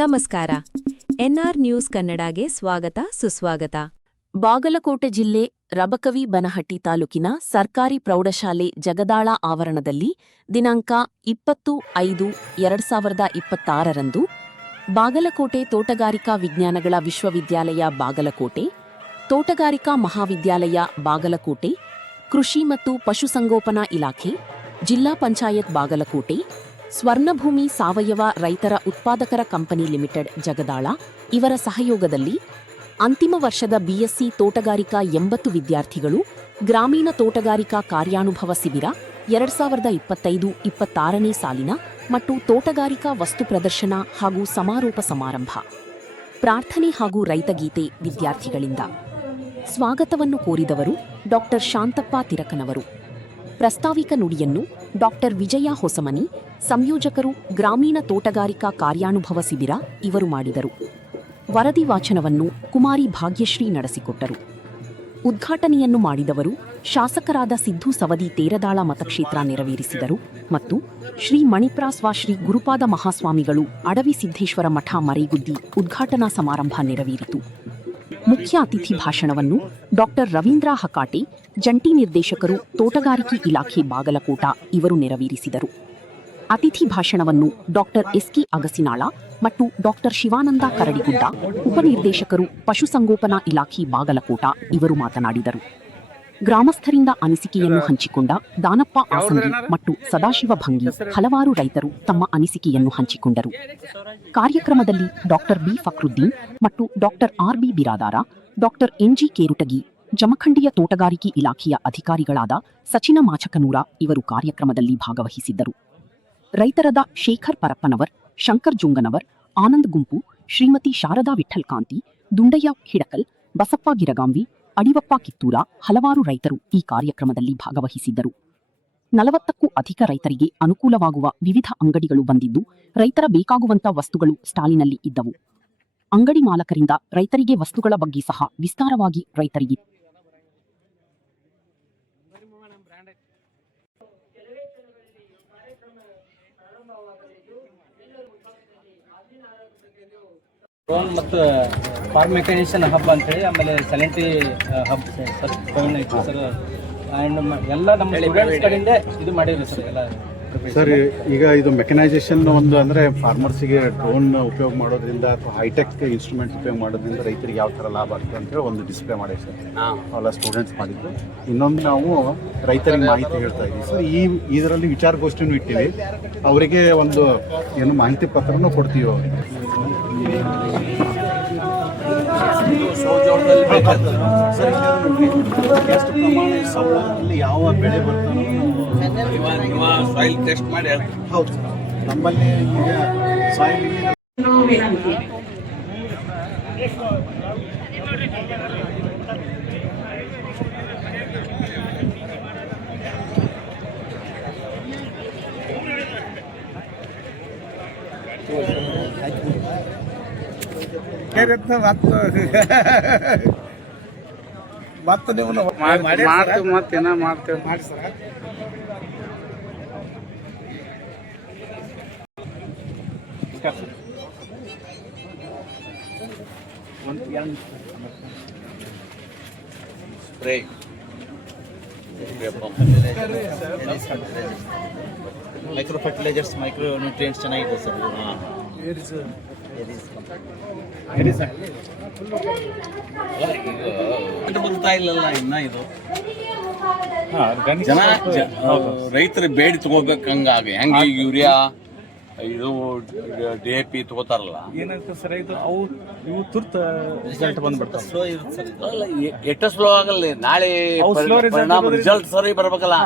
ನಮಸ್ಕಾರ. N R news ಕನ್ನಡಗೆ ಸ್ವಾಗತ ಸುಸ್ವಾಗತ. ಬಾಗಲಕೋಟೆ ಜಿಲ್ಲೆ ರಬಕವಿ ಬನಹಟ್ಟಿ ತಾಲೂಕಿನ ಸರ್ಕಾರಿ ಪ್ರೌಢಶಾಲೆ ಜಗದಾಳ ಆವರಣದಲ್ಲಿ ದಿನಾಂಕ 20/5/2026 ಬಾಗಲಕೋಟೆ ತೋಟಗಾರಿಕಾ ವಿಜ್ಞಾನಗಳ ವಿಶ್ವವಿದ್ಯಾಲಯ ಬಾಗಲಕೋಟೆ, ತೋಟಗಾರಿಕಾ ಮಹಾವಿದ್ಯಾಲಯ ಬಾಗಲಕೋಟೆ, ಕೃಷಿ ಮತ್ತು ಪಶುಸಂಗೋಪನಾ ಇಲಾಖೆ, ಜಿಲ್ಲಾ ಪಂಚಾಯತ್ ಬಾಗಲಕೋಟೆ, ಸ್ವರ್ಣಭೂಮಿ ಸಾವಯವ ರೈತರ ಉತ್ಪಾದಕರ ಕಂಪನಿ ಲಿಮಿಟೆಡ್ ಜಗದಾಳ ಇವರ ಸಹಯೋಗದಲ್ಲಿ ಅಂತಿಮ ವರ್ಷದ ಬಿಎಸ್ಸಿ ತೋಟಗಾರಿಕಾ 80 ವಿದ್ಯಾರ್ಥಿಗಳು ಗ್ರಾಮೀಣ ತೋಟಗಾರಿಕಾ ಕಾರ್ಯಾನುಭವ ಶಿಬಿರ 2025-26ನೇ ಸಾಲಿನ ಮತ್ತು ತೋಟಗಾರಿಕಾ ವಸ್ತು ಪ್ರದರ್ಶನ ಹಾಗೂ ಸಮಾರೋಪ ಸಮಾರಂಭ, ಪ್ರಾರ್ಥನೆ ಹಾಗೂ ರೈತಗೀತೆ ವಿದ್ಯಾರ್ಥಿಗಳಿಂದ ಸ್ವಾಗತವನ್ನು ಕೋರಿದವರು ಡಾ ಶಾಂತಪ್ಪ ತಿರಕನವರು. ಪ್ರಸ್ತಾವಿಕ ನುಡಿಯನ್ನು ಡಾ ವಿಜಯ ಹೊಸಮನಿ, ಸಂಯೋಜಕರು ಗ್ರಾಮೀಣ ತೋಟಗಾರಿಕಾ ಕಾರ್ಯಾನುಭವ ಶಿಬಿರ ಇವರು ಮಾಡಿದರು. ವರದಿ ವಾಚನವನ್ನು ಕುಮಾರಿ ಭಾಗ್ಯಶ್ರೀ ನಡೆಸಿಕೊಟ್ಟರು. ಉದ್ಘಾಟನೆಯನ್ನು ಮಾಡಿದವರು ಶಾಸಕರಾದ ಸಿದ್ದು ಸವದಿ ತೇರದಾಳ ಮತಕ್ಷೇತ್ರ ನೆರವೇರಿಸಿದರು ಮತ್ತು ಶ್ರೀ ಮಣಿಪ್ರಾಸ್ವಾ ಶ್ರೀ ಗುರುಪಾದ ಮಹಾಸ್ವಾಮಿಗಳು ಅಡವಿ ಸಿದ್ದೇಶ್ವರ ಮಠ ಮರೇಗುದ್ದಿ ಉದ್ಘಾಟನಾ ಸಮಾರಂಭ ನೆರವೇರಿತು. ಮುಖ್ಯ ಅತಿಥಿ ಭಾಷಣವನ್ನು ಡಾ ರವೀಂದ್ರ ಹಕಾಟೆ, ಜಂಟಿ ನಿರ್ದೇಶಕರು ತೋಟಗಾರಿಕೆ ಇಲಾಖೆ ಬಾಗಲಕೋಟ ಇವರು ನೆರವೇರಿಸಿದರು. ಅತಿಥಿ ಭಾಷಣವನ್ನು ಡಾ ಎಸ್ಕೆ ಅಗಸಿನಾಳ ಮತ್ತು ಡಾ ಶಿವಾನಂದ ಕರಡಿಗುಡ್ಡ, ಉಪನಿರ್ದೇಶಕರು ಪಶುಸಂಗೋಪನಾ ಇಲಾಖೆ ಬಾಗಲಕೋಟ ಇವರು ಮಾತನಾಡಿದರು. ಗ್ರಾಮಸ್ಥರಿಂದ ಅನಿಸಿಕೆಯನ್ನು ಹಂಚಿಕೊಂಡ ದಾನಪ್ಪ ಆಸಂಗಿ ಮತ್ತು ಸದಾಶಿವ ಭಂಗಿ ಹಲವಾರು ರೈತರು ತಮ್ಮ ಅನಿಸಿಕೆಯನ್ನು ಹಂಚಿಕೊಂಡರು. ಕಾರ್ಯಕ್ರಮದಲ್ಲಿ ಡಾ ಬಿ ಫಕ್ರುದ್ದೀನ್ ಮತ್ತು ಡಾ ಆರ್ ಬಿ ಬಿರಾದಾರ, ಡಾ ಎನ್ಜಿ ಕೇರುಟಗಿ, ಜಮಖಂಡಿಯ ತೋಟಗಾರಿಕೆ ಇಲಾಖೆಯ ಅಧಿಕಾರಿಗಳಾದ ಸಚಿನ ಮಾಚಕನೂರ ಇವರು ಕಾರ್ಯಕ್ರಮದಲ್ಲಿ ಭಾಗವಹಿಸಿದ್ದರು. ರೈತರಾದ ಶೇಖರ್ ಪರಪ್ಪನವರ್, ಶಂಕರ್ ಜುಂಗನವರ್, ಆನಂದ್ ಗುಂಪು, ಶ್ರೀಮತಿ ಶಾರದಾ ವಿಠಲ್ಕಾಂತಿ, ದುಂಡಯ್ಯ ಹಿಡಕಲ್, ಬಸಪ್ಪ ಗಿರಗಾಂವಿ, ಅಡಿವಪ್ಪ ಕಿತ್ತೂರ ಹಲವಾರು ರೈತರು ಈ ಕಾರ್ಯಕ್ರಮದಲ್ಲಿ ಭಾಗವಹಿಸಿದ್ದರು. 40ಕ್ಕೂ ಅಧಿಕ ರೈತರಿಗೆ ಅನುಕೂಲವಾಗುವ ವಿವಿಧ ಅಂಗಡಿಗಳು ಬಂದಿದ್ದು, ರೈತರ ಬೇಕಾಗುವಂತ ವಸ್ತುಗಳು ಸ್ಟಾಲಿನಲ್ಲಿ ಇದ್ದವು. ಅಂಗಡಿ ಮಾಲಕರಿಂದ ರೈತರಿಗೆ ವಸ್ತುಗಳ ಬಗ್ಗೆ ಸಹ ವಿಸ್ತಾರವಾಗಿ ರೈತರಿಗೆ ಡ್ರೋನ್ ಮತ್ತು ಫಾರ್ಮ್ ಮೆಕ್ಯಾನಿಷಿಯನ್ ಹಬ್ ಅಂತೇಳಿ, ಆಮೇಲೆ ಸೆಲೆಂಟಿ ಹಬ್ ಸರ್ ಸರ್ ಆ್ಯಂಡ್ ಎಲ್ಲ ನಮ್ಮ ಸ್ಟೂಡೆಂಟ್ಸ್ ಕಡೆಯಿಂದ ಇದು ಮಾಡಿದ್ರು ಸರ್. ಎಲ್ಲ ಸರ್, ಈಗ ಇದು ಮೆಕನೈಸೇಷನ್ ಒಂದು ಅಂದರೆ ಫಾರ್ಮರ್ಸಿಗೆ ಡ್ರೋನ್ ಉಪಯೋಗ ಮಾಡೋದ್ರಿಂದ ಅಥವಾ ಹೈಟೆಕ್ ಇನ್ಸ್ಟ್ರೂಮೆಂಟ್ ಉಪಯೋಗ ಮಾಡೋದ್ರಿಂದ ರೈತರಿಗೆ ಯಾವ ಥರ ಲಾಭ ಆಗ್ತದೆ ಅಂತೇಳಿ ಒಂದು ಡಿಸ್ಪ್ಲೇ ಮಾಡಿ ಸರ್, ಅವೆಲ್ಲ ಸ್ಟೂಡೆಂಟ್ಸ್ ಮಾಡಿದ್ದು. ಇನ್ನೊಂದು ನಾವು ರೈತರಿಗೆ ಮಾಹಿತಿ ಹೇಳ್ತಾ ಇದ್ದೀವಿ ಸರ್. ಇದರಲ್ಲಿ ವಿಚಾರಗೋಷ್ಠಿನೂ ಇಟ್ಟಿವಿ, ಅವರಿಗೆ ಒಂದು ಏನು ಮಾಹಿತಿ ಪತ್ರನೂ ಕೊಡ್ತೀವಿ. ಎಷ್ಟು ಪ್ರಮಾಣ ಸೌಲಭ್ಯದಲ್ಲಿ ಯಾವ ಬೆಳೆ ಬರ್ತಾನೋ ಸಾಯಿಲ್ ಟೆಸ್ಟ್ ಮಾಡಿ. ಹೌದು ಸರ್, ನಮ್ಮಲ್ಲಿ ಈಗ ಸಾಯಿಲ್ ಮತ್ತೆ ನೀವು ಮಾಡ್ತೇವೆ ಮತ್ತೇನ ಮಾಡ್ತೇವೆ ಮಾಡಿ sir. Spray micro fertilisers, micro nutrients ಚೆನ್ನಾಗಿದೆ ಸರ್. ಬರ್ತಾ ಇಲ್ಲಲ್ಲ ಇನ್ನ ಇದು ಜನ ರೈತರು ಬೇಡಿ ತಗೋಬೇಕಂಗಾಗ ಹೆಂಗೆ ಯೂರಿಯಾ ಇದು DAP ತಗೋತಾರಲ್ಲ, ಏನಾಗ್ತದೆ ಸರ್ ಇದು ಇವು ತುರ್ತ ರಿಸಲ್ಟ್ ಬಂದ್ಬಿಡ್ತಾವೆ. ಸ್ಲೋ ಇರುತ್ತೆ ಸರ್. ಎಷ್ಟು ಸ್ಲೋ ಆಗಲ್ಲ, ನಾಳೆ ರಿಸಲ್ಟ್ ಸರಿ ಬರ್ಬೇಕಲ್ಲ.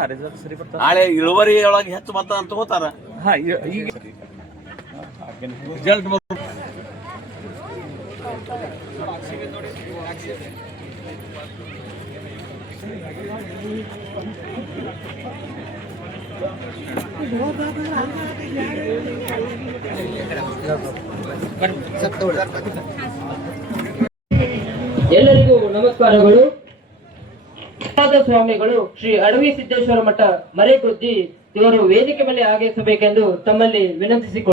ನಾಳೆ ಇಳುವರಿ ಒಳಗೆ ಹೆಚ್ಚು ಮತ ತಗೋತಾರ. ಈಗ ರಿಸಲ್ಟ್ ಎಲ್ಲರಿಗೂ ನಮಸ್ಕಾರಗಳು. ಸ್ವಾಮಿಗಳು ಶ್ರೀ ಅಡವಿ ಸಿದ್ದೇಶ್ವರ ಮಠ ಮರೇಗುದ್ದಿ ಇವರು ವೇದಿಕೆ ಮೇಲೆ ಆಗಮಿಸಬೇಕೆಂದು ತಮ್ಮಲ್ಲಿ ವಿನಂತಿಸಿಕೊಳ್ಳುತ್ತೇನೆ.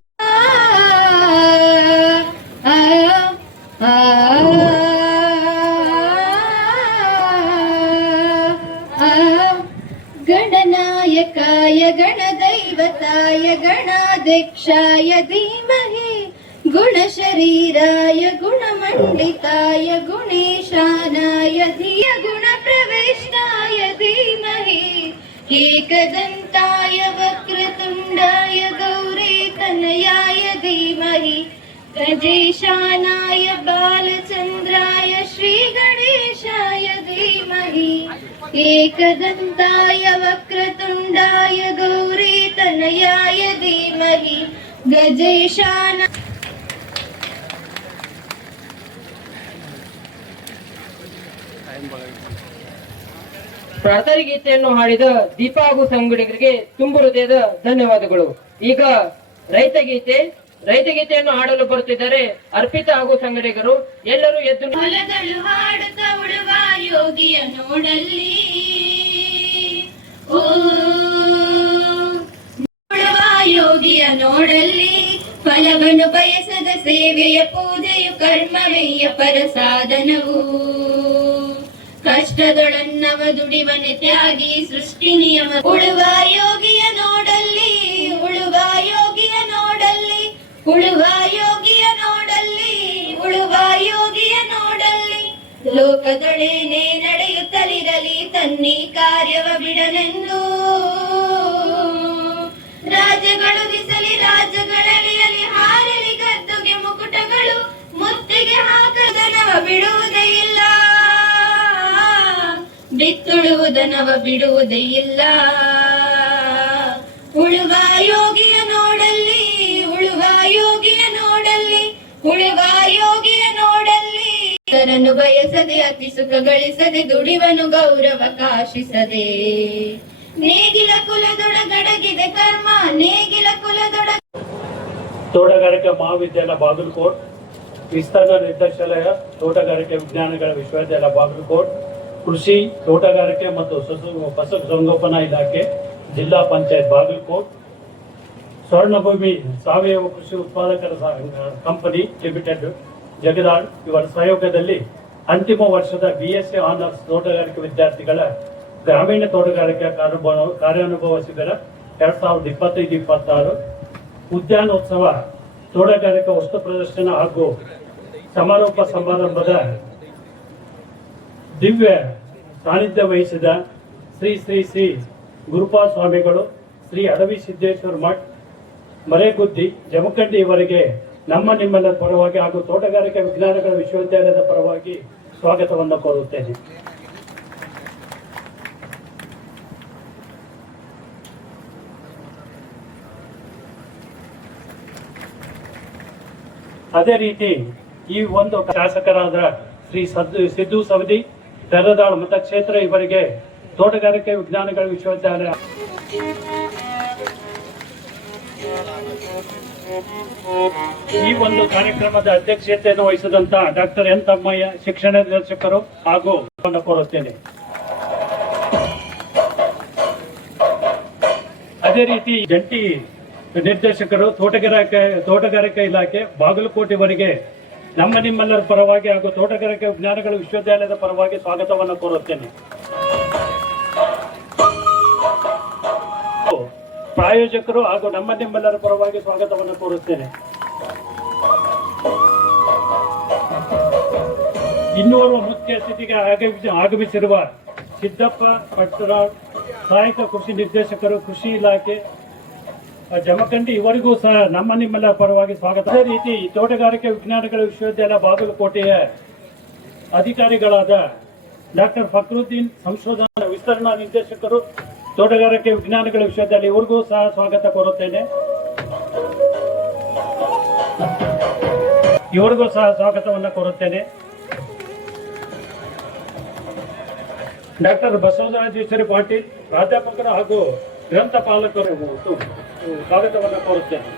गणाध्यक्षाय धीमहि गुणशरीराय गुणमण्डिताय गुणेशानाय धिय गुणप्रविष्टाय धीमहि एकदन्ताय वक्रतुण्डाय गौरीतनयाय धीमहि गजेशानाय बालचन्द्राय श्रीगणेशाय धीमहि एकदन्ताय वक्रतुण्डाय गौरीतनयाय धीमहि गजेशानाय ಪ್ರಾರ್ಥನೆ ಗೀತೆಯನ್ನು ಹಾಡಿದ ದೀಪಾ ಹಾಗೂ ಸಂಗಡಿಗರಿಗೆ ತುಂಬು ಹೃದಯದ ಧನ್ಯವಾದಗಳು. ಈಗ ರೈತ ಗೀತೆಯನ್ನು ಹಾಡಲು ಬರುತ್ತಿದ್ದಾರೆ ಅರ್ಪಿತಾ ಹಾಗೂ ಸಂಗಡಿಗರು. ಎಲ್ಲರೂ ಎದ್ದು ಹೊಲಗಳು ಹಾಡುತ್ತ ಉಳುವ ಯೋಗಿಯ ನೋಡಲ್ಲಿ ಓ ಉಳುವ ಯೋಗಿಯ ನೋಡಲ್ಲಿ ಫಲವನ್ನು ಬಯಸದ ಸೇವೆಯ ಪೂಜೆಯು ಕರ್ಮವೆಯ್ಯ ಪರ ಸಾಧನವು ಕಷ್ಟದೊಳನ್ನವ ದುಡಿವನೆ ತ್ಯಾಗಿ ಸೃಷ್ಟಿ ನಿಯಮ ಉಳುವ ಯೋಗಿಯ ನೋಡಲ್ಲಿ ಉಳುವ ಯೋಗಿಯ ನೋಡಲ್ಲಿ ಉಳುವ ಯೋಗಿಯ ನೋಡಲ್ಲಿ ಉಳುವ ಯೋಗಿಯ ನೋಡಲ್ಲಿ ಲೋಕದೊಳೇನೆ ನಡೆಯುತ್ತಲಿರಲಿ ತನ್ನಿ ಕಾರ್ಯವ ಬಿಡನೆಂದು ರಾಜ್ಯಗಳು ದಿಸಲಿ ರಾಜ್ಯಗಳಲಿಯಲಿ ಹಾರಲಿ ಗದ್ದುಗೆ ಮುಕುಟಗಳು ಮುತ್ತಿಗೆ ಹಾಕದನವ ಬಿಡುವುದೇ ಇಲ್ಲ ಬಿತ್ತುಳುವುದನವ ಬಿಡುವುದೇ ಇಲ್ಲ ಉಳುವ ಯೋಗಿಯ ನೋಡಲ್ಲಿ ಉಳುವ ಯೋಗಿಯ ನೋಡಲ್ಲಿ ಉಳುವ ಯೋಗಿಯ ನೋಡಲ್ಲಿ ಇದರನ್ನು ಬಯಸದೆ ಅತಿ ಸುಖ ಗಳಿಸದೆ ದುಡಿವನು ಗೌರವ ಕಾಶಿಸದೆ ನೇಗಿಲ ಕುಲದೊಡಗಡಗಿದೆ ಕರ್ಮ ನೇಗಿಲ ಕುಲದೊಡ ತೋಟಗಾರಿಕಾ ಮಹಾವಿದ್ಯಾಲಯ ಬಾಗಲಕೋಟ್ ವಿಸ್ತರಣಾ ನಿರ್ದೇಶಾಲಯ ತೋಟಗಾರಿಕೆ ವಿಜ್ಞಾನಗಳ ವಿಶ್ವವಿದ್ಯಾಲಯ ಬಾಗಲಕೋಟ್ ಕೃಷಿ ತೋಟಗಾರಿಕೆ ಮತ್ತು ಪಶುಸಂಗೋಪನಾ ಇಲಾಖೆ ಜಿಲ್ಲಾ ಪಂಚಾಯತ್ ಬಾಗಲಕೋಟ್ ಸ್ವರ್ಣಭೂಮಿ ಸಾವಯವ ಕೃಷಿ ಉತ್ಪಾದಕರ ಕಂಪನಿ ಲಿಮಿಟೆಡ್ ಜಗದಾಳ್ ಇವರ ಸಹಯೋಗದಲ್ಲಿ ಅಂತಿಮ ವರ್ಷದ BSc ಆನರ್ಸ್ ತೋಟಗಾರಿಕೆ ವಿದ್ಯಾರ್ಥಿಗಳ ಗ್ರಾಮೀಣ ತೋಟಗಾರಿಕೆ ಕಾರ್ಯಾನುಭವ ಶಿಬಿರ 2025-26 ಉದ್ಯಾನೋತ್ಸವ ತೋಟಗಾರಿಕಾ ವಸ್ತು ಪ್ರದರ್ಶನ ಹಾಗೂ ಸಮಾರೋಪ ಸಮಾರಂಭದ ದಿವ್ಯ ಸಾನ್ನಿಧ್ಯ ವಹಿಸಿದ ಶ್ರೀ ಶ್ರೀ ಶ್ರೀ ಗುರುಪಾದ ಸ್ವಾಮಿಗಳು ಶ್ರೀ ಅಡವಿ ಸಿದ್ದೇಶ್ವರ ಮಠ್ ಮರೇಗುದ್ದಿ ಜಮಖಂಡಿ ಇವರಿಗೆ ನಮ್ಮ ನಿಮ್ಮೆಲ್ಲರ ಪರವಾಗಿ ಹಾಗೂ ತೋಟಗಾರಿಕಾ ವಿಜ್ಞಾನಗಳ ವಿಶ್ವವಿದ್ಯಾಲಯದ ಪರವಾಗಿ ಸ್ವಾಗತವನ್ನು ಕೋರುತ್ತೇನೆ. ಅದೇ ರೀತಿ ಈ ಒಂದು ಶಾಸಕರಾದ ಶ್ರೀ ಸಿದ್ದು ಸವದಿ ತೆರದಾಳ್ ಮತಕ್ಷೇತ್ರ ಇವರಿಗೆ ತೋಟಗಾರಿಕೆ ವಿಜ್ಞಾನಗಳ ವಿಶ್ವವಿದ್ಯಾಲಯ ಈ ಒಂದು ಕಾರ್ಯಕ್ರಮದ ಅಧ್ಯಕ್ಷತೆಯನ್ನು ವಹಿಸಿದಂತ ಡಾಕ್ಟರ್ ಎನ್ ತಮ್ಮಯ್ಯ ಶಿಕ್ಷಣ ನಿರ್ದೇಶಕರು ಹಾಗೂ ಕೋರುತ್ತೇನೆ. ಅದೇ ರೀತಿ ಜಂಟಿ ನಿರ್ದೇಶಕರು ತೋಟಗಾರಿಕಾ ಇಲಾಖೆ ಬಾಗಲಕೋಟೆ ಇವರಿಗೆ ನಮ್ಮ ನಿಮ್ಮೆಲ್ಲರ ಪರವಾಗಿ ಹಾಗೂ ತೋಟಗಾರಿಕೆ ವಿಜ್ಞಾನಗಳ ವಿಶ್ವವಿದ್ಯಾಲಯದ ಪರವಾಗಿ ಸ್ವಾಗತವನ್ನು ಕೋರುತ್ತೇನೆ. ಪ್ರಾಯೋಜಕರು ಹಾಗೂ ನಮ್ಮ ನಿಮ್ಮೆಲ್ಲರ ಪರವಾಗಿ ಸ್ವಾಗತವನ್ನು ಕೋರುತ್ತೇನೆ. ಇನ್ನೋರ್ವ ಮುಖ್ಯ ಅತಿಥಿಗೆ ಆಗಮಿಸಿರುವ ಸಿದ್ದಪ್ಪ ಪಟ್ಟರಾಳ್ ಸಹಾಯಕ ಕೃಷಿ ನಿರ್ದೇಶಕರು ಕೃಷಿ ಇಲಾಖೆ ಜಮಖಂಡಿ ಇವರಿಗೂ ಸಹ ನಮ್ಮ ನಿಮ್ಮೆಲ್ಲರ ಪರವಾಗಿ ಸ್ವಾಗತ. ಅದೇ ರೀತಿ ತೋಟಗಾರಿಕೆ ವಿಜ್ಞಾನಗಳ ವಿಶ್ವವಿದ್ಯಾಲಯ ಬಾಗಲಕೋಟೆಯ ಅಧಿಕಾರಿಗಳಾದ ಡಾಕ್ಟರ್ ಫಕ್ರುದ್ದೀನ್ ಸಂಶೋಧನಾ ವಿಸ್ತರಣಾ ನಿರ್ದೇಶಕರು ತೋಟಗಾರಿಕೆ ವಿಜ್ಞಾನಗಳ ವಿಶ್ವವಿದ್ಯಾಲಯ ಇವರಿಗೂ ಸಹ ಸ್ವಾಗತ ಕೋರುತ್ತೇನೆ. ಇವರಿಗೂ ಸಹ ಸ್ವಾಗತವನ್ನು ಕೋರುತ್ತೇನೆ. ಡಾಕ್ಟರ್ ಬಸವರಾಜೇಶ್ವರಿ ಪಾಟೀಲ್ ಪ್ರಾಧ್ಯಾಪಕರು ಹಾಗೂ ಗ್ರಂಥಪಾಲಕರು ಸ್ವಾಗತವನ್ನು ಕೋರುತ್ತೇನೆ.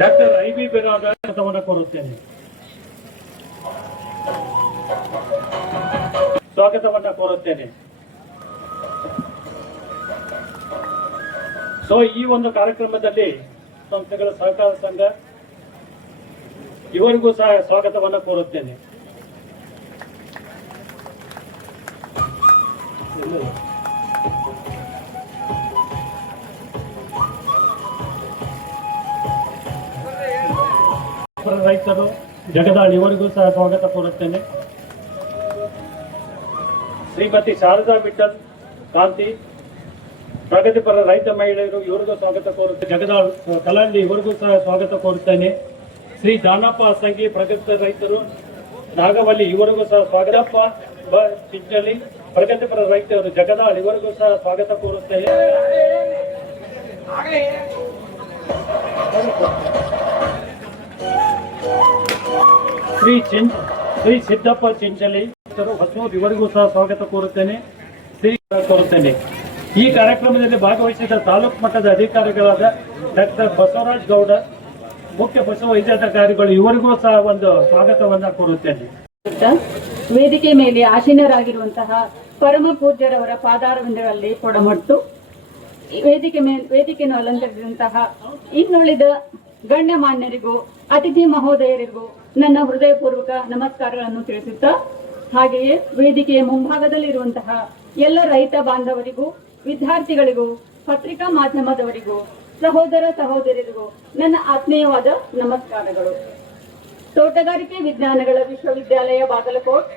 ಡಾಕ್ಟರ್ IB ಬಿರಾದರ್ ಸ್ವಾಗತವನ್ನು ಕೋರುತ್ತೇನೆ. ಸ್ವಾಗತವನ್ನು ಕೋರುತ್ತೇನೆ. ಸೊ ಈ ಒಂದು ಕಾರ್ಯಕ್ರಮದಲ್ಲಿ ಸಂಸ್ಥೆಗಳ ಸಹಕಾರ ಸಂಘ ಇವರಿಗೂ ಸಹ ಸ್ವಾಗತವನ್ನು ಕೋರುತ್ತೇನೆ. ರೈತರು ಜಗದಾಳ್ ಇವರಿಗೂ ಸಹ ಸ್ವಾಗತ ಕೋರುತ್ತೇನೆ. ಶ್ರೀಮತಿ ಶಾರದಾ ವಿಠಲ್ ಕಾಂತಿ ಪ್ರಗತಿಪರ ರೈತ ಮಹಿಳೆಯರು ಇವರಿಗೂ ಸ್ವಾಗತ ಕೋರುತ್ತೇನೆ. ಜಗದಾಳ್ ಕಲಹಳ್ಳಿ ಇವರಿಗೂ ಸಹ ಸ್ವಾಗತ ಕೋರುತ್ತೇನೆ. ಶ್ರೀ ದಾನಪ್ಪ ಸಂಗಿ ಪ್ರಗತಿಪರ ರೈತರು ನಾಗವಲ್ಲಿ ಇವರಿಗೂ ಸಹ ಸ್ವಾಗತಪ್ಪ ಚಿಂಚಲಿ ಪ್ರಗತಿಪರ ರೈತರು ಜಗದಾಳ್ ಇವರಿಗೂ ಸಹ ಸ್ವಾಗತ ಕೋರುತ್ತೇನೆ. ಶ್ರೀ ಸಿದ್ದಪ್ಪ ಚಿಂಚಲಿ ಹೊಸೂರು ಇವರಿಗೂ ಸಹ ಸ್ವಾಗತ ಕೋರುತ್ತೇನೆ. ಈ ಕಾರ್ಯಕ್ರಮದಲ್ಲಿ ಭಾಗವಹಿಸಿದ ತಾಲೂಕು ಮಟ್ಟದ ಅಧಿಕಾರಿಗಳಾದ ಡಾಕ್ಟರ್ ಬಸವರಾಜ್ ಗೌಡ, ಮುಖ್ಯ ಪಶು ವೈದ್ಯಾಧಿಕಾರಿಗಳು ಇವರಿಗೂ ಸಹ ಒಂದು ಸ್ವಾಗತವನ್ನ ಕೋರುತ್ತೇನೆ. ವೇದಿಕೆ ಮೇಲೆ ಆಸೀನರಾಗಿರುವಂತಹ ಪರಮ ಪೂಜ್ಯರವರ ಪಾದಾರವಿಂದಗಳಲ್ಲಿ ಕೊಡಮಟ್ಟು ವೇದಿಕೆಯನ್ನು ಅಲಂಕರಿಸಿದಂತಹ ಇನ್ನುಳಿದ ಗಣ್ಯಮಾನ್ಯರಿಗೂ ಅತಿಥಿ ಮಹೋದಯರಿಗೂ ನನ್ನ ಹೃದಯಪೂರ್ವಕ ನಮಸ್ಕಾರಗಳನ್ನು ತಿಳಿಸುತ್ತಾ, ಹಾಗೆಯೇ ವೇದಿಕೆಯ ಮುಂಭಾಗದಲ್ಲಿರುವಂತಹ ಎಲ್ಲ ರೈತ ಬಾಂಧವರಿಗೂ, ವಿದ್ಯಾರ್ಥಿಗಳಿಗೂ, ಪತ್ರಿಕಾ ಮಾಧ್ಯಮದವರಿಗೂ, ಸಹೋದರ ಸಹೋದರಿಯರಿಗೂ ನನ್ನ ಆತ್ಮೀಯವಾದ ನಮಸ್ಕಾರಗಳು. ತೋಟಗಾರಿಕೆ ವಿಜ್ಞಾನಗಳ ವಿಶ್ವವಿದ್ಯಾಲಯ ಬಾಗಲಕೋಟ್,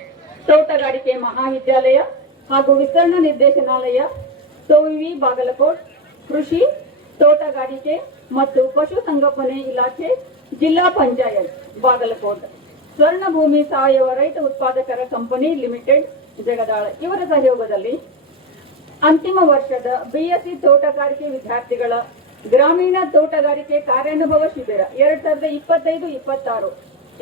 ತೋಟಗಾರಿಕೆ ಮಹಾವಿದ್ಯಾಲಯ ಹಾಗೂ ವಿಸ್ತರಣಾ ನಿರ್ದೇಶನಾಲಯ ಸೋವಿವಿ ಬಾಗಲಕೋಟ್, ಕೃಷಿ, ತೋಟಗಾರಿಕೆ ಮತ್ತು ಪಶು ಸಂಗೋಪನೆ ಇಲಾಖೆ, ಜಿಲ್ಲಾ ಪಂಚಾಯತ್ ಬಾಗಲಕೋಟ್, ಸ್ವರ್ಣಭೂಮಿ ಸಾವಯವ ರೈತ ಉತ್ಪಾದಕರ ಕಂಪನಿ ಲಿಮಿಟೆಡ್ ಜಗದಾಳ ಇವರ ಸಹಯೋಗದಲ್ಲಿ ಅಂತಿಮ ವರ್ಷದ ಬಿಎಸ್ಸಿ ತೋಟಗಾರಿಕೆ ವಿದ್ಯಾರ್ಥಿಗಳ ಗ್ರಾಮೀಣ ತೋಟಗಾರಿಕೆ ಕಾರ್ಯಾನುಭವ ಶಿಬಿರ 2025-26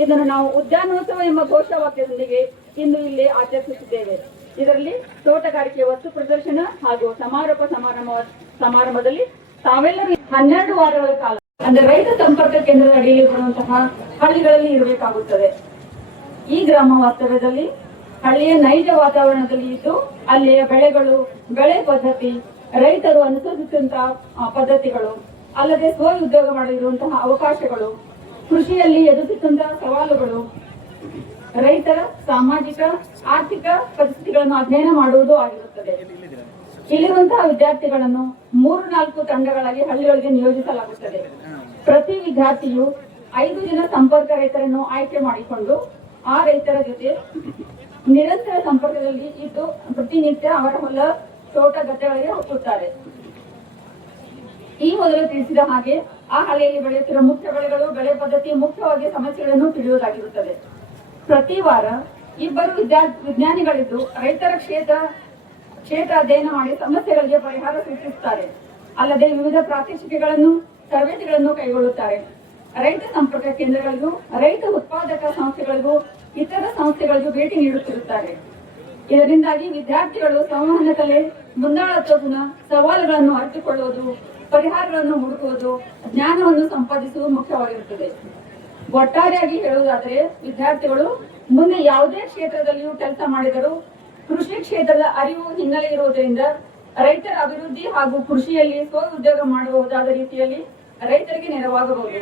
ಇದನ್ನು ನಾವು ಉದ್ಯಾನೋತ್ಸವ ಎಂಬ ಘೋಷವಾಕ್ಯದೊಂದಿಗೆ ಇಂದು ಇಲ್ಲಿ ಆಚರಿಸುತ್ತಿದ್ದೇವೆ. ಇದರಲ್ಲಿ ತೋಟಗಾರಿಕೆ ವಸ್ತು ಪ್ರದರ್ಶನ ಹಾಗೂ ಸಮಾರಂಭದಲ್ಲಿ ತಾವೆಲ್ಲರೂ 12 ವಾರಗಳ ಕಾಲ ಅಂದ್ರೆ ರೈತ ಸಂಪರ್ಕ ಕೇಂದ್ರದ ಅಡಿಯಲ್ಲಿ ಬರುವಂತಹ ಹಳ್ಳಿಗಳಲ್ಲಿ ಇರಬೇಕಾಗುತ್ತದೆ. ಈ ಗ್ರಾಮ ವಾಸ್ತವ್ಯದಲ್ಲಿ ಹಳ್ಳಿಯ ನೈಜ ವಾತಾವರಣದಲ್ಲಿ ಇದ್ದು ಅಲ್ಲಿಯ ಬೆಳೆಗಳು, ಬೆಳೆ ಪದ್ಧತಿ, ರೈತರು ಅನುಸರಿಸುವಂತಹ ಪದ್ಧತಿಗಳು, ಅಲ್ಲದೆ ಸ್ವ ಉದ್ಯೋಗ ಮಾಡಲಿರುವಂತಹ ಅವಕಾಶಗಳು, ಕೃಷಿಯಲ್ಲಿ ಎದುರಿಸುವಂತಹ ಸವಾಲುಗಳು, ರೈತರ ಸಾಮಾಜಿಕ ಆರ್ಥಿಕ ಪರಿಸ್ಥಿತಿಗಳನ್ನು ಅಧ್ಯಯನ ಮಾಡುವುದು ಆಗಿರುತ್ತದೆ. ಇಲ್ಲಿರುವಂತಹ ವಿದ್ಯಾರ್ಥಿಗಳನ್ನು 3-4 ತಂಡಗಳಾಗಿ ಹಳ್ಳಿಗಳಿಗೆ ನಿಯೋಜಿಸಲಾಗುತ್ತದೆ. ಪ್ರತಿ ವಿದ್ಯಾರ್ಥಿಯು 5 ಜನ ಸಂಪರ್ಕ ರೈತರನ್ನು ಆಯ್ಕೆ ಮಾಡಿಕೊಂಡು ಆ ರೈತರ ಜೊತೆ ನಿರಂತರ ಸಂಪರ್ಕದಲ್ಲಿ ಇದ್ದು ಪ್ರತಿನಿತ್ಯ ಅವರ ಹೊಲ, ತೋಟ, ಗದ್ದೆಗಳಿಗೆ ಹೋಗುತ್ತಾರೆ. ಈ ಮೊದಲು ತಿಳಿಸಿದ ಹಾಗೆ ಆ ಹಳ್ಳಿಯಲ್ಲಿ ಬೆಳೆಯುತ್ತಿರುವ ಮುಖ್ಯ ಬೆಳೆಗಳು, ಬೆಳೆ ಪದ್ಧತಿ, ಮುಖ್ಯವಾಗಿ ಸಮಸ್ಯೆಗಳನ್ನು ತಿಳಿಯುವುದಾಗಿರುತ್ತದೆ. ಪ್ರತಿ ವಾರ ಇಬ್ಬರು ವಿಜ್ಞಾನಿಗಳಿದ್ದು ರೈತರ ಕ್ಷೇತ್ರ ಅಧ್ಯಯನ ಮಾಡಿ ಸಮಸ್ಯೆಗಳಿಗೆ ಪರಿಹಾರ ಸೂಚಿಸುತ್ತಾರೆ. ಅಲ್ಲದೆ ವಿವಿಧ ಪ್ರಾತ್ಯಕ್ಷಿಕೆಗಳನ್ನು, ತರಬೇತಿಗಳನ್ನು ಕೈಗೊಳ್ಳುತ್ತಾರೆ. ರೈತ ಸಂಪರ್ಕ ಕೇಂದ್ರಗಳಿಗೂ, ರೈತ ಉತ್ಪಾದಕ ಸಂಸ್ಥೆಗಳಿಗೂ, ಇತರ ಸಂಸ್ಥೆಗಳಿಗೂ ಭೇಟಿ ನೀಡುತ್ತಿರುತ್ತಾರೆ. ಇದರಿಂದಾಗಿ ವಿದ್ಯಾರ್ಥಿಗಳು ಸಂವಹನ ಕಲೆ, ಮುಂದಾಳತ್ವ ಗುಣ, ಸವಾಲುಗಳನ್ನು ಅರಿತುಕೊಳ್ಳುವುದು, ಪರಿಹಾರಗಳನ್ನು ಹುಡುಕುವುದು, ಜ್ಞಾನವನ್ನು ಸಂಪಾದಿಸುವುದು ಮುಖ್ಯವಾಗಿರುತ್ತದೆ. ಒಟ್ಟಾರೆಯಾಗಿ ಹೇಳುವುದಾದರೆ ವಿದ್ಯಾರ್ಥಿಗಳು ಮುಂದೆ ಯಾವುದೇ ಕ್ಷೇತ್ರದಲ್ಲಿಯೂ ಕೆಲಸ ಮಾಡಿದರೂ ಕೃಷಿ ಕ್ಷೇತ್ರದ ಅರಿವು ಹಿನ್ನೆಲೆ ಇರುವುದರಿಂದ ರೈತರ ಅಭಿವೃದ್ಧಿ ಹಾಗೂ ಕೃಷಿಯಲ್ಲಿ ಸ್ವ ಉದ್ಯೋಗ ಮಾಡಬಹುದಾದ ರೀತಿಯಲ್ಲಿ ರೈತರಿಗೆ ನೆರವಾಗಬಹುದು.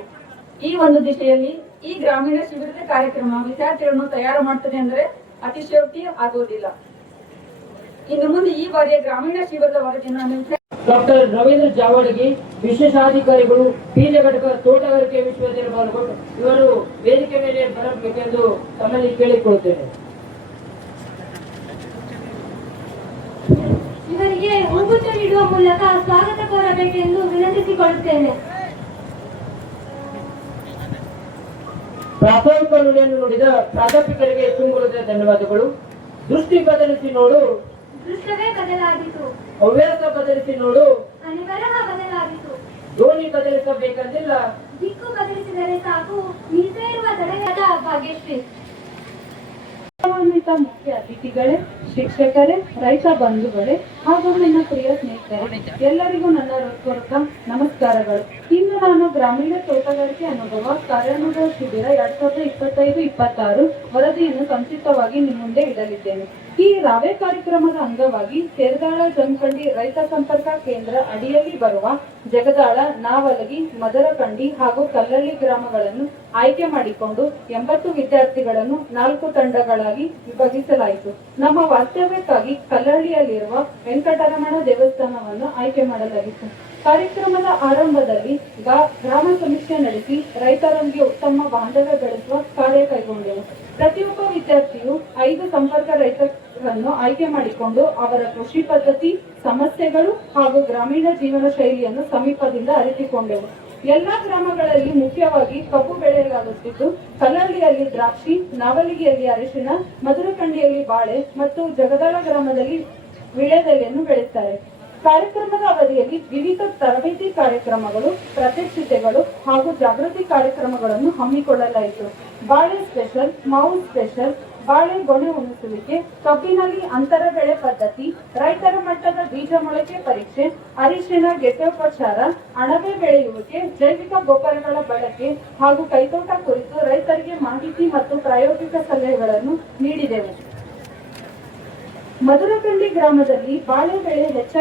ಈ ಒಂದು ದಿಶೆಯಲ್ಲಿ ಈ ಗ್ರಾಮೀಣ ಶಿಬಿರದ ಕಾರ್ಯಕ್ರಮ ವಿದ್ಯಾರ್ಥಿಗಳನ್ನು ತಯಾರು ಮಾಡುತ್ತದೆ ಅಂದರೆ ಅತಿಶಯೋಕ್ತಿ ಆಗುವುದಿಲ್ಲ. ಇನ್ನು ಮುಂದೆ ಈ ಬಾರಿಯ ಗ್ರಾಮೀಣ ಶಿಬಿರದ ವರದಿಯನ್ನು ಡಾಕ್ಟರ್ ರವೀಂದ್ರ ಜಾವಡಗಿ, ವಿಶೇಷಾಧಿಕಾರಿಗಳು, ಬೀಜ ಘಟಕ, ತೋಟಗಾರಿಕೆ ವಿಶ್ವವಿದ್ಯಾಲಯ ಬಾಗಲಕೋಟ್ ಇವರು ವೇದಿಕೆ ಮೇಲೆ ಬರಬೇಕೆಂದು ತಮ್ಮಲ್ಲಿ ಕೇಳಿಕೊಳ್ಳುತ್ತೇನೆ. ಇವರಿಗೆ ಹೂಗುಚ್ಛ ನೀಡುವ ಮೂಲಕ ಸ್ವಾಗತ ಕೋರಬೇಕೆಂದು ವಿನಂತಿಸಿಕೊಳ್ಳುತ್ತೇನೆ. ಪ್ರಾಥಮಿಕ ನುಡಿಯನ್ನು ನುಡಿದ ಪ್ರಾಧ್ಯಾಪಕರಿಗೆ ತುಂಬುವುದೇ ಧನ್ಯವಾದಗಳು. ದೃಷ್ಟಿ ಬದಲಿಸಿ ನೋಡು, ದೃಷ್ಟವೇ ಬದಲಾಗಿತು. ಹವ್ಯಾಸ ಬದಲಿಸಿ ನೋಡು, ಅನಿವರಹ ಬದಲಾಗಿತು. ದೋಣಿ ಬದಲಿಸಬೇಕಂದಿಲ್ಲ, ದಿಕ್ಕು ಬದಲಿಸಿದರೆ ಸಾಕು. ನಿಲ್ದೇ ಇರುವ ತಡೆಯಾದ ಭಾಗ್ಯಶ್ರೀ. ಮುಖ್ಯ ಅತಿಥಿಗಳೇ, ಶಿಕ್ಷಕರೇ, ರೈತ ಬಂಧುಗಳೇ ಹಾಗೂ ನನ್ನ ಪ್ರಿಯ ಸ್ನೇಹಿತರೆ, ಎಲ್ಲರಿಗೂ ನನ್ನ ಹೃತ್ಪೂರ್ವಕ ನಮಸ್ಕಾರಗಳು. ಇಂದು ನಾನು ಗ್ರಾಮೀಣ ತೋಟಗಾರಿಕೆ ಅನುಭವ ಕಾರ್ಯಾನುಭವ ಶಿಬಿರ 2025-26 ವರದಿಯನ್ನು ಸಂಕ್ಷಿಪ್ತವಾಗಿ ನಿಮ್ಮ ಮುಂದೆ ಇಡಲಿದ್ದೇನೆ. ಈ ರಾವೆ ಕಾರ್ಯಕ್ರಮದ ಅಂಗವಾಗಿ ಸೇರದಾಳ ಜಮಖಂಡಿ ರೈತ ಸಂಪರ್ಕ ಕೇಂದ್ರ ಅಡಿಯಲ್ಲಿ ಬರುವ ಜಗದಾಳ, ನಾವಲಗಿ, ಮದರಕಂಡಿ ಹಾಗೂ ಕಲ್ಲಳ್ಳಿ ಗ್ರಾಮಗಳನ್ನು ಆಯ್ಕೆ ಮಾಡಿಕೊಂಡು 80 ವಿದ್ಯಾರ್ಥಿಗಳನ್ನು 4 ತಂಡಗಳಾಗಿ ವಿಭಜಿಸಲಾಯಿತು. ನಮ್ಮ ವಾಸ್ತವ್ಯಕ್ಕಾಗಿ ಕಲ್ಲಳ್ಳಿಯಲ್ಲಿರುವ ವೆಂಕಟರಮಣ ದೇವಸ್ಥಾನವನ್ನು ಆಯ್ಕೆ ಮಾಡಲಾಗಿತ್ತು. ಕಾರ್ಯಕ್ರಮದ ಆರಂಭದಲ್ಲಿ ಗ್ರಾಮ ಸಮೀಕ್ಷೆ ನಡೆಸಿ ರೈತರೊಂದಿಗೆ ಉತ್ತಮ ಬಾಂಧವ್ಯ ಬೆಳೆಸುವ ಕಾರ್ಯ ಕೈಗೊಂಡೆವು. ಪ್ರತಿಯೊಬ್ಬ ವಿದ್ಯಾರ್ಥಿಯು 5 ಸಂಪರ್ಕ ರೈತರನ್ನು ಆಯ್ಕೆ ಮಾಡಿಕೊಂಡು ಅವರ ಕೃಷಿ ಪದ್ಧತಿ, ಸಮಸ್ಯೆಗಳು ಹಾಗೂ ಗ್ರಾಮೀಣ ಜೀವನ ಶೈಲಿಯನ್ನು ಸಮೀಪದಿಂದ ಅರಿತುಕೊಂಡೆವು. ಎಲ್ಲಾ ಗ್ರಾಮಗಳಲ್ಲಿ ಮುಖ್ಯವಾಗಿ ಕಬ್ಬು ಬೆಳೆಯಲಾಗುತ್ತಿದ್ದು, ಕಲ್ಲಳ್ಳಿಯಲ್ಲಿ ದ್ರಾಕ್ಷಿ, ನಾವಲಿಗೆಯಲ್ಲಿ ಅರಿಶಿಣ, ಮಧುರಕಂಡಿಯಲ್ಲಿ ಬಾಳೆ ಮತ್ತು ಜಗದಾಳ ಗ್ರಾಮದಲ್ಲಿ ವೀಳ್ಯದೆಲೆಯನ್ನು ಬೆಳೆಯುತ್ತಾರೆ. ಕಾರ್ಯಕ್ರಮದ ಅವಧಿಯಲ್ಲಿ ವಿವಿಧ ತರಬೇತಿ ಕಾರ್ಯಕ್ರಮಗಳು, ಪ್ರಾತ್ಯಕ್ಷಿತೆಗಳು ಹಾಗೂ ಜಾಗೃತಿ ಕಾರ್ಯಕ್ರಮಗಳನ್ನು ಹಮ್ಮಿಕೊಳ್ಳಲಾಯಿತು. ಬಾಳೆ ಸ್ಪೆಷಲ್, ಮಾವು ಸ್ಪೆಷಲ್, ಬಾಳೆ ಗೊನೆ ಉಣಿಸುವಿಕೆ, ಕಬ್ಬಿನಲ್ಲಿ ಅಂತರ ಬೆಳೆ ಪದ್ಧತಿ, ರೈತರ ಮಟ್ಟದ ಬೀಜ ಮೊಳಕೆ ಪರೀಕ್ಷೆ, ಅರಿಶಿಣ ಗೆಡ್ಡೆೋಪಚಾರ, ಅಣಬೆ ಬೆಳೆಯುವಿಕೆ, ಜೈವಿಕ ಗೊಬ್ಬರಗಳ ಬಳಕೆ ಹಾಗೂ ಕೈತೋಟ ಕುರಿತು ರೈತರಿಗೆ ಮಾಹಿತಿ ಮತ್ತು ಪ್ರಾಯೋಗಿಕ ಸಲಹೆಗಳನ್ನು ನೀಡಿದೆವು. ಮಧುರಕಂಡಿ ಗ್ರಾಮದಲ್ಲಿ ಬಾಳೆ ಬೆಳೆ ಹೆಚ್ಚಾಗಿ